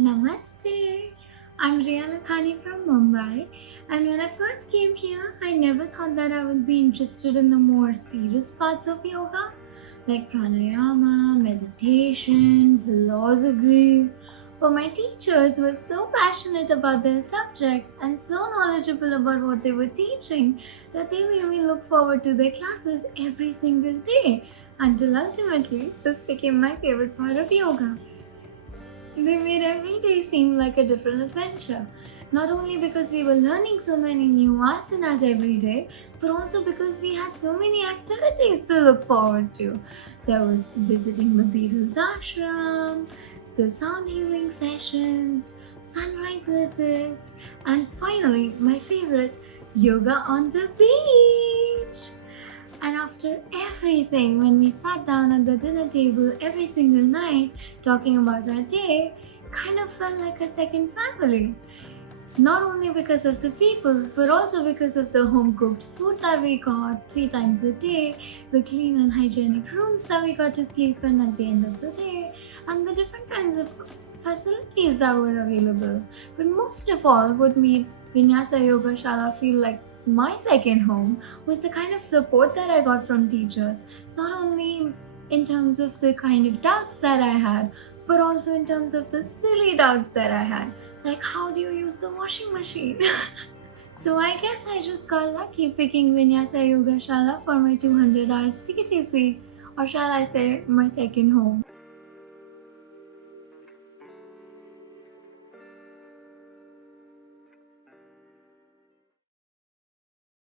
Namaste. I'm Rishikesh from Mumbai, and when I first came here, I never thought that I would be interested in the more serious parts of yoga, like pranayama, meditation, philosophy. But my teachers were so passionate about their subject and so knowledgeable about what they were teaching that they made me look forward to their classes every single day, until ultimately this became my favorite part of yoga. They made every day seem like a different adventure, not only because we were learning so many new asanas every day, but also because we had so many activities to look forward to. There was visiting the Beatles ashram, the sound healing sessions, sunrise visits, and finally, my favorite, yoga on the beach. And after everything, when we sat down at the dinner table every single night talking about our day, kind of felt like a second family. Not only because of the people, but also because of the home-cooked food that we got 3 times a day, the clean and hygienic rooms that we got to sleep in at the end of the day, and the different kinds of facilities that were available. But most of all, what made Vinyasa Yogashala feel like my second home was the kind of support that I got from teachers, not only in terms of the kind of doubts that I had, but also in terms of the silly doubts that I had, like how do you use the washing machine? So I guess I just got lucky picking Vinyasa Yogashala for my 200 hours TTC, or shall I say my second home.